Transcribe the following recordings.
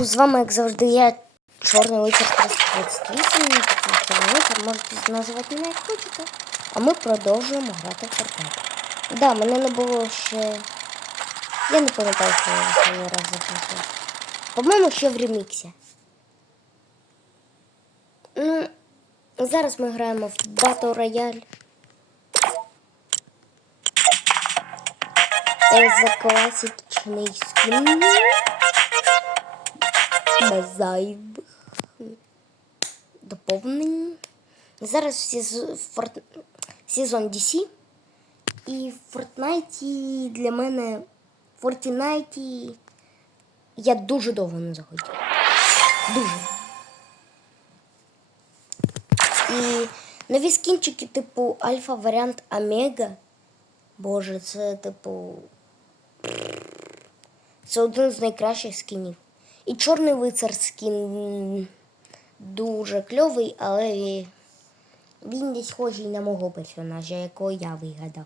З вами, як завжди, я Чорний лицар 328. такий лицар, можете називати мене як хочете. А ми продовжуємо грати в Fortnite. Да, мене не було ще. Я не пам'ятаю, що я останній раз записував. По-моєму, ще в реміксі. Ну, зараз ми граємо в Battle Royale. Е, За класичний скін. Без зайвих доповнень. Зараз сезон, Форт... сезон DC. І в Fortnite для мене в Fortnite я дуже довго не захотів. Дуже. І нові скінчики, типу Альфа варіант Омега. Боже, це типу. Це один з найкращих скінів. І чорний лицар скін дуже кльовий, але він десь схожий на мого персонажа, якого я вигадав.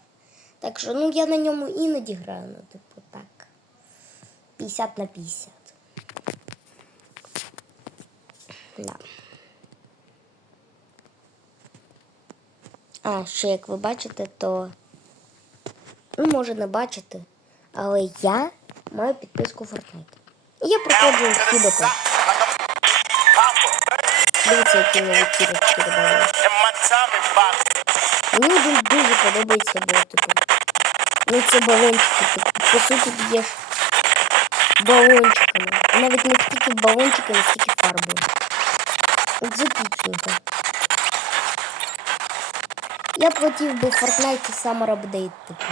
Так що, ну я на ньому іноді граю, ну, типу, так. 50 на 50. Да. А, ще як ви бачите, то. Ну, може не бачите, але я маю підписку Fortnite. Я проходжу всі БП. Дивіться, які нові кірочки додали. Мені один дуже подобається, бо типу. Ну це балончики. По суті, б'єш балончиками. І навіть не стільки балончиками, стільки фарбою. Екзотичненько. Я б хотів би Fortnite Summer Update, типу.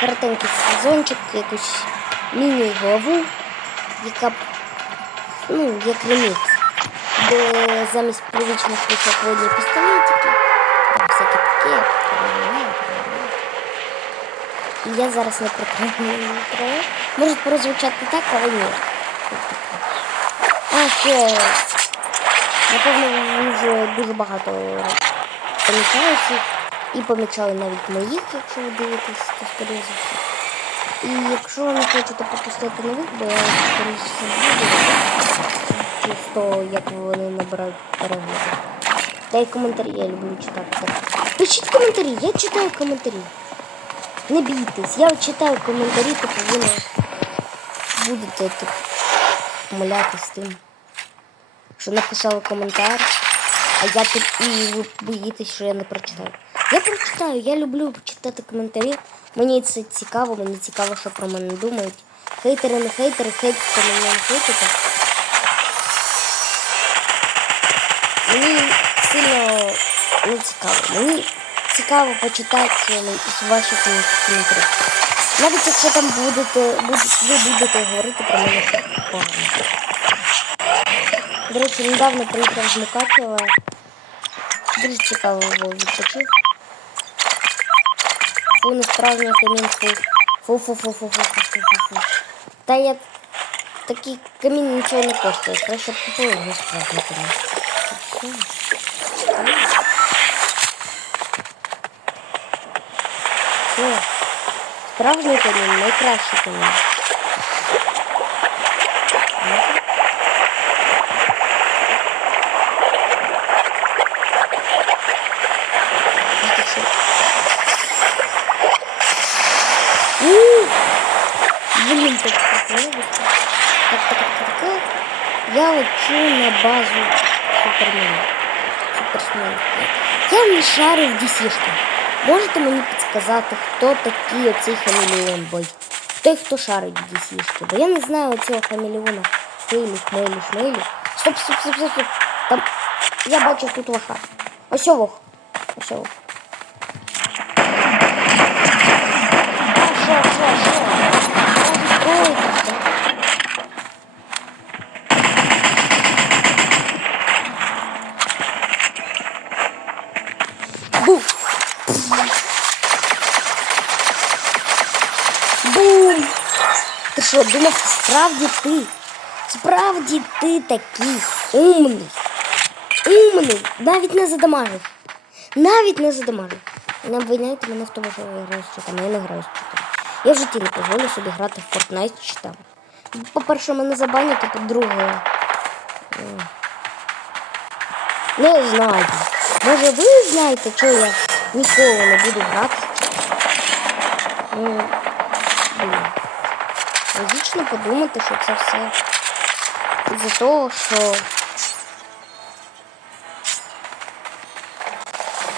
Коротенький сезончик, якусь міні-главу, яка ну, як ремікс, де замість привичних пішок водні пістолетики, там всякі таке. Я зараз не прокрию. Може прозвучати так, але ні. А, ще, напевно, вже дуже багато помічаєте. І помічали навіть моїх, якщо ви дивитесь, то скоріше. І якщо ви не хочете пропустити нових, бо я скоріше буду, чисто як вони набирають перегляди. Та й коментарі я люблю читати. Пишіть коментарі, я читаю коментарі. Не бійтесь, я читаю коментарі, то ви не будете тут помилятися з тим, що написали коментар, а я тут і ви боїтесь, що я не прочитаю. Я прочитаю, я люблю читати коментарі. Мені це цікаво, мені цікаво, що про мене думають. Хейтери, не хейтери, хейтери, мене не хейтите. Мені сильно не цікаво. Мені цікаво почитати з ваших коментарів. Навіть якщо там будете, будете, ви будете говорити про мене. До речі, недавно приїхав з Мукачева. Дуже цікаво відпочив. Фу, не справжній камін, фу. Фу-фу-фу-фу-фу-фу-фу-фу. Та я такие камін нічого не коштує. Краще б купили його справжній камін. Все. Справжній. Блин, так. Так, так, так, так. Я лечу на базу Супермена. Суперсмена. Я не шарю в дісішки. Можете мені підказати, хто такий оцей хамелеон бой? Той, хто шарить в дісішки. Бо я не знаю цього хамелеона. Хейлі, хмелі, шмелі. Стоп, стоп, стоп, стоп, стоп. Там... Я бачу тут лоха. Ось вох. Ось. Що, що, що? Успокойтесь, да? Бум! Бум! Ти що, думав, справді ти? Справді ти такий умний. Умний. Навіть не задамажив. Навіть не задамажив. Не обвиняйте мене в тому, що я граю з читами. Я не граю з читами. Я в житті не дозволю собі грати в Fortnite з читами. По-перше, мене забанять, а по-друге. Не знаю. Може ви знаєте, що я ніколи не буду грати? Ну. Логічно подумати, що це все із-за того, що.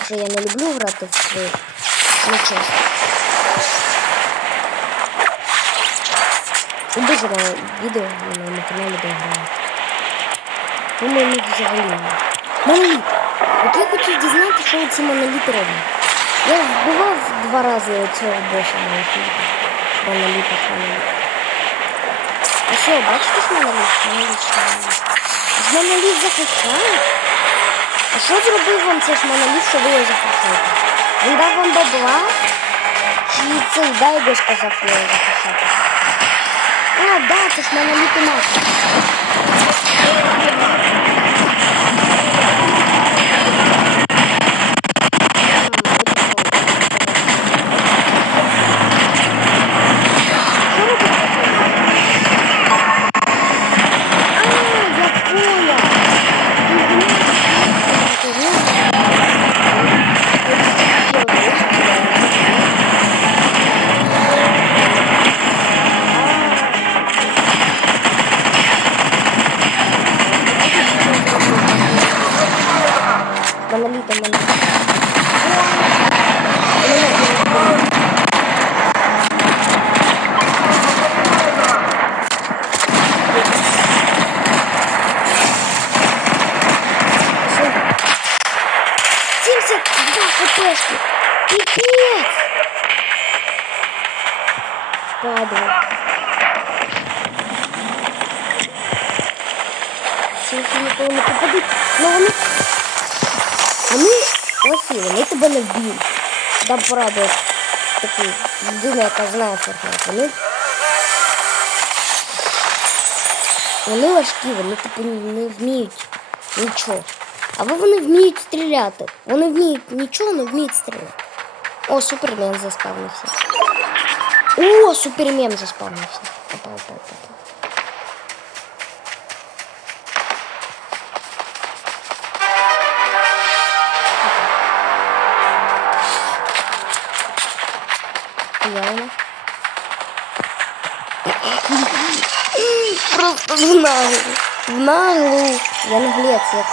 Що я не люблю грати в свої. Ну. І дуже мало відео на моєму каналі, де граю. По-моєму, взагалі немає. Моноліт. От я хотів дізнатися, що ці моноліти роблять. Я вбивав два рази цього боса моноліта. Моноліта, моноліта. А що, бачите ж моноліт? Моноліт, що моноліт. Ж моноліт захищає? А що зробив вам цей ж моноліт, що ви його захищаєте? Він дав вам бабла? Чи цей Дайго сказав його захищати? А, да, це ж моноліт і маска. Дам пораду як такий людина, яка знає Фортнайт. Вони. Вони важкі, вони типу не вміють нічого. Або вони вміють стріляти. Вони вміють нічого, не вміють стріляти. О, супермен заспавнився. О, супермен заспавнився. Опа, опа, опа. в наглу. В наглу. Я наглец, я,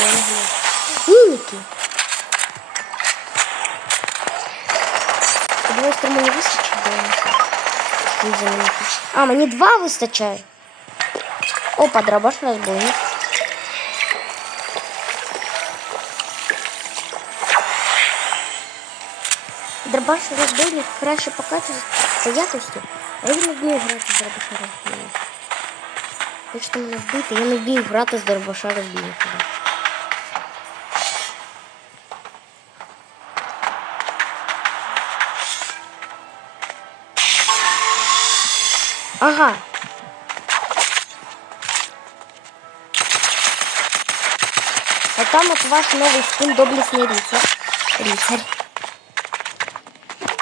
я наглец. Мимики. Давай что мені вистачить, да? Не замінити. А, мені два вистачає. Опа, дробаш розбойник. Дробаш розбойник краще по качеству та якості, а я не вмію грати з дробаша розбойника. Хочете мене вбити, я не вмію грати з дробаша розбійника. Ага. А там вот ваш новый скин доблестный рыцарь. Рыцарь.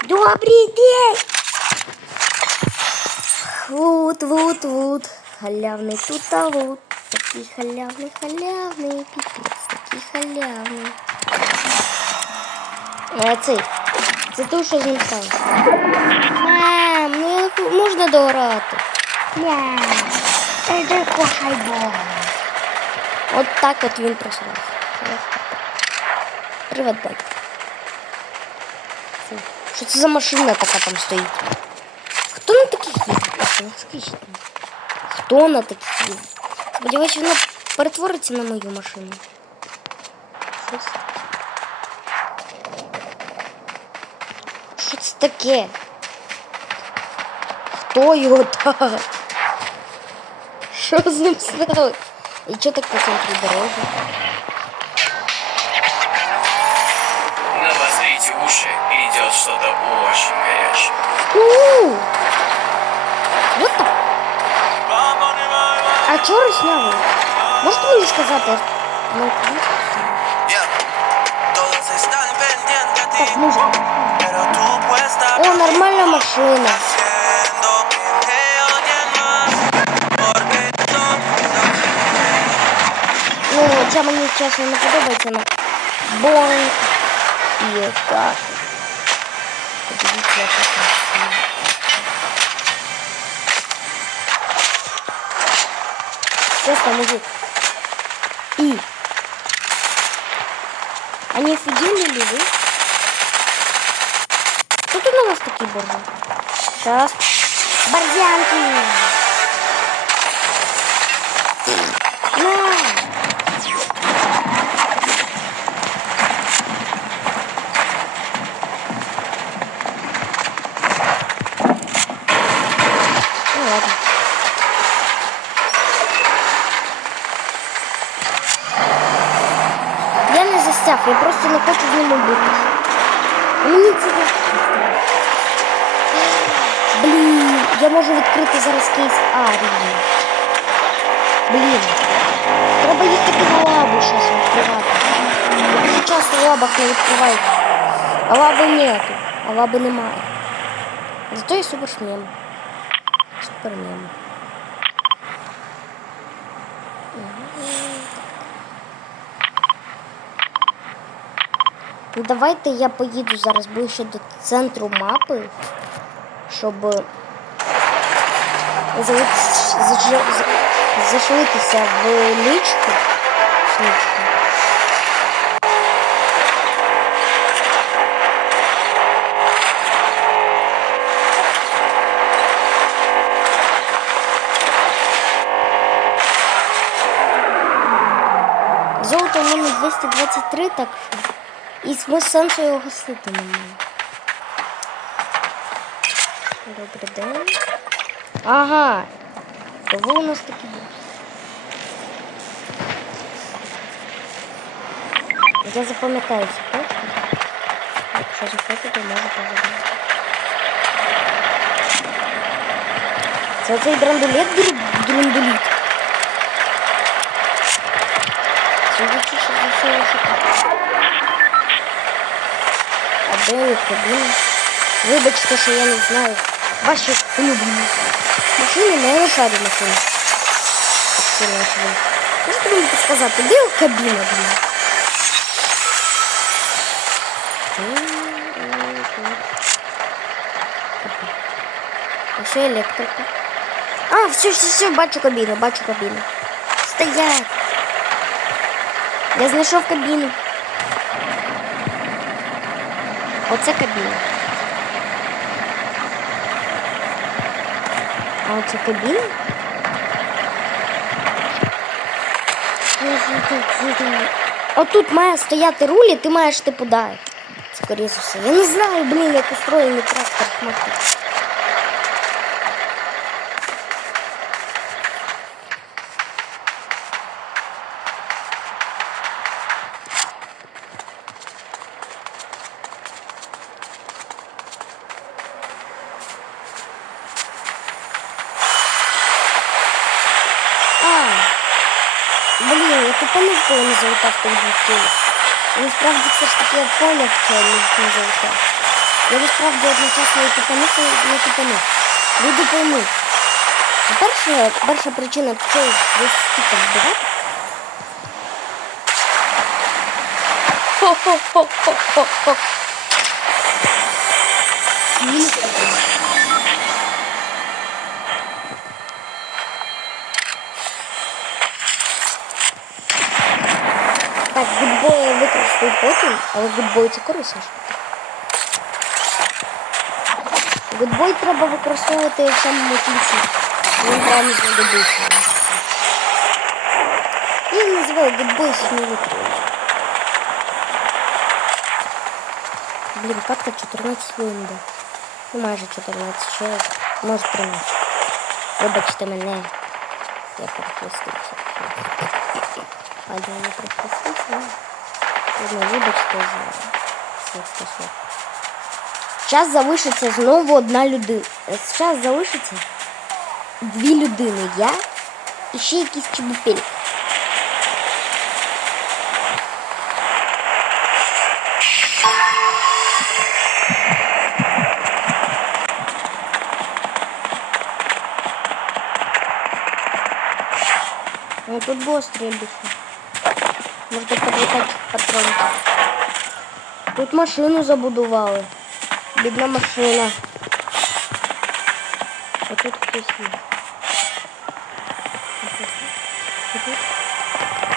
Добрый день! Вот, вот, вот. Халявный тут а вот. Такий халявный, халявный, пипец, такий халявний. А цей. Це ти що з ним сталося? Мам, ну я не ху- можна дограти. Мам, іди кушай бо. От так от він просрався. Привет, батько. Фу, Що це за машина така там стоїть? Хто на таких їздить? Скажіть мені. Хто на таких їздить? Сподіваюся, вона перетвориться на мою машину. Що це? Що це таке? Хто його так? Що з ним сталося? І чого так по центрі дороги? Навострите уши, идет что-то очень горячее. У! Вот так. А чого русняво? Можете мені сказати? Ну, так, музика. О, нормальна машина. Ну, ця мені чесно не подобається, але Бонг. І так. Подивіться, як Честно, мужик. И. Они офигели ли тут у нас такие борзы? Сейчас. Борзянки. Відкрити зараз кейс А, рівно. Блін. Треба їхати в лабу щось відкривати. Часто в лабах не відкривають. А лаби нету. А лаби немає. Зато є супершлем. Супермем. Ну, Давайте я поїду зараз ближче до центру мапи, щоб зашилитися в лічку. Лічку. Золото в мене 223, так що. І смисл сенсу його гасити немає. Добрий день. Ага. Ви у нас такі були. Я запам'ятаю це точно. Якщо захочете, то можу позабути. Це цей драндулет драндуліт. За що. А де? Вибачте, що я не знаю. Ваші улюблені машини, але я не шарю машини. Так сильно як ви. Можете мені підказати, де їх кабіна, блін? А ще електрика. А, все, все, все, бачу кабіну, бачу кабіну. Стоять! Я знайшов кабіну. Оце кабіна. А це кабіна? тут має стояти руль, і ти маєш типу да. Скоріше все. Я не знаю, блін, як устроєний трактор Насправді все ж таки я поняв, що я їх не залутав. Я насправді одночасно і тупанув, і не тупанув. Люди поймуть. По-перше, перша причина, що їх стільки вбивати. Хо-хо-хо-хо-хо-хо. Використаю потім, але гудбой це корисно. Гудбой треба використовувати в самому кінці. Він прямо знадобиться. Я називаю гудбой смілий Блін, катка 14 хвилин. Ну, майже 14, ще може 13. Вибачте мене. Я перехрестився. А я не перехрестився, ну. Ладно, вибачте за свій стосунок. Зараз залишиться знову одна людина. Зараз залишиться дві людини. Я і ще якийсь чебупель. Ну тут було стрільбище. Можна подвикати патрони. Тут машину забудували. Бідна машина. А тут хтось є.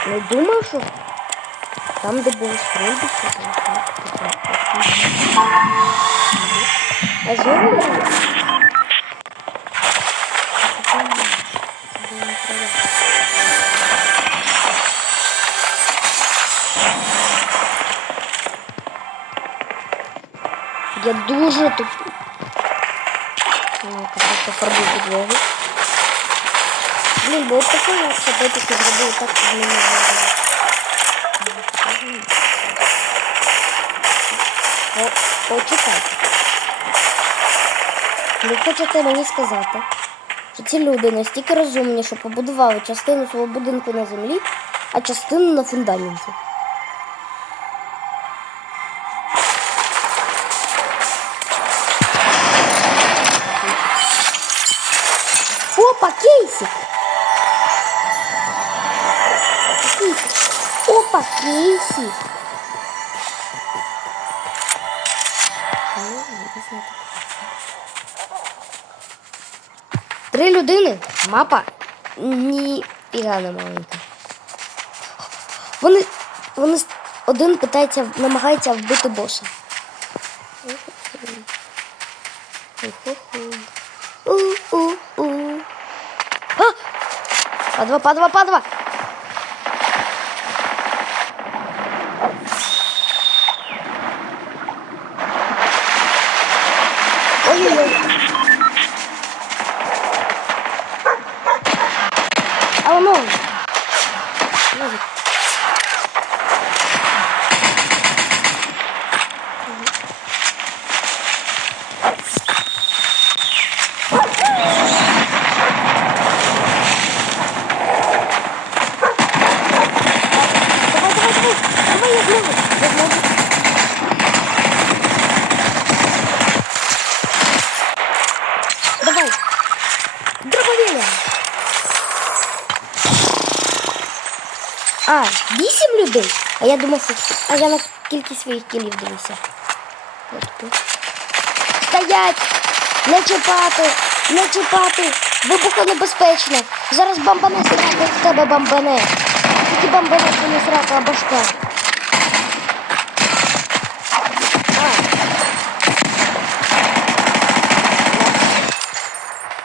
Не думаю, що там, де було стрільбище, там. А знову? Я дуже тупий. Ну, просто фарбую підлогу. Блін, бо от таке я все-таки зробив так, щоб не можна. О, почекайте. Ви хочете мені сказати, що ці люди настільки розумні, що побудували частину свого будинку на землі, а частину на фундаменті. Не знаю. Три людини. Мапа. Ні, пігана маленька. Вони. Вони один питається, намагається вбити боса. У-у-у. А! Падва, падва, падва! Ой-ой-ой. А ну. Ножик. Давай, давай, давай. Давай, я знову. Я знову. Давай. Дробовіля. А, вісім людей? А я думав, що... А я на кількість своїх кілів дивився. Стоять! Не чіпати! Не чіпати! Вибухонебезпечно! Зараз бомбане срака в тебе бомбане! Тільки бомбане, то не срака, а башка.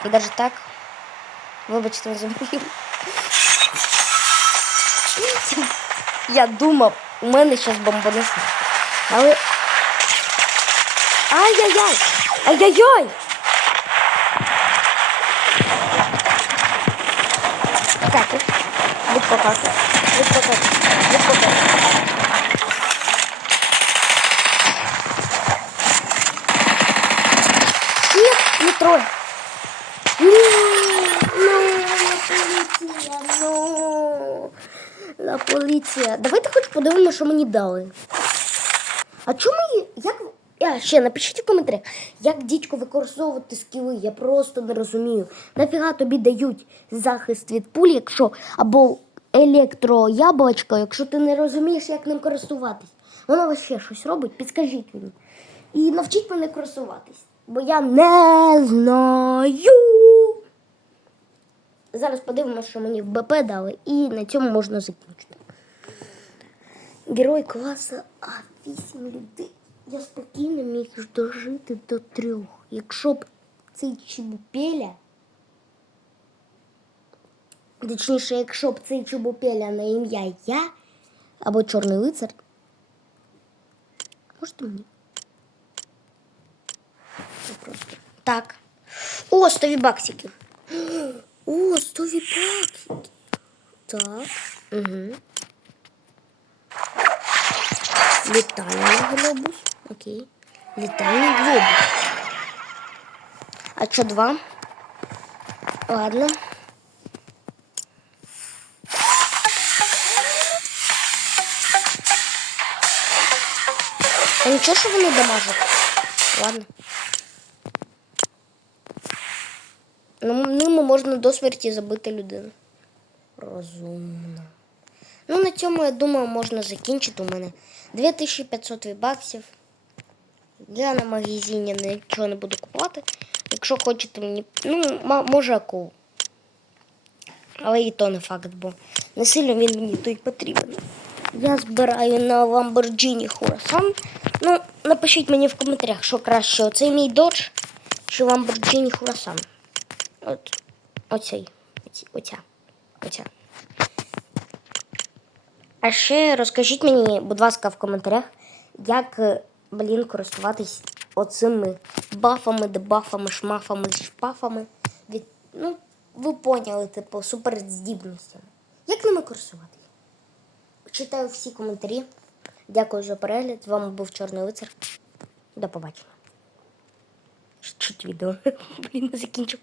І навіть так. Вибачте мою. Я думав, у мене зараз бомбанеться. Але. Ай-яй-яй! Ай-яй-яй! Каки. Будь каки. Будь каки. Будь каки. Нет, не трой. Ні, ну, la поліція, ну. La поліція. Давайте хоч подивимося, що мені дали. А чому. Як. А, ще напишіть у коментарях, як дідько використовувати скіли, я просто не розумію. Нафіга тобі дають захист від пуль, якщо або електрояблочко, якщо ти не розумієш, як ним користуватись. Воно ще щось робить, підскажіть мені. І навчіть мене користуватись. Бо я не знаю. Зараз подивимося, що мені в БП дали, і на цьому можна закінчити. Герой класу А8 людей. Я спокійно міг дожити до трьох. Якщо б цей чебупеля. Точніше, якщо б цей чебупеля на ім'я я або чорний лицар. Можете мені? Так. О, 100 баксиків. О, 100 баксиків. Так. Угу. Летальный глобус. Окей. Летальный глобус. А что два? Ладно. А нічого, що вони дамажать? Ладно. Ну, ними можна до смерті забити людину. Розумно. Ну, на цьому, я думаю, можна закінчити. У мене 2500 вібаксів. Я на магазині нічого не буду купувати. Якщо хочете мені. Ну, може акул. Але і то не факт, бо не сильно він мені той потрібен. Я збираю на Lamborghini Huracan. Ну, напишіть мені в коментарях, що краще, оцей мій Dodge чи Lamborghini Huracan. От, оцей. Оця. Оця. А ще розкажіть мені, будь ласка, в коментарях, як, е, блін, користуватись оцими бафами, дебафами, шмафами, шпафами. Від, ну, ви поняли, типу, суперздібностями. Як ними користуватись? Читаю всі коментарі. Дякую за перегляд. З вами був Чорний лицар. До побачення. Чуть відео. Блін, не закінчив.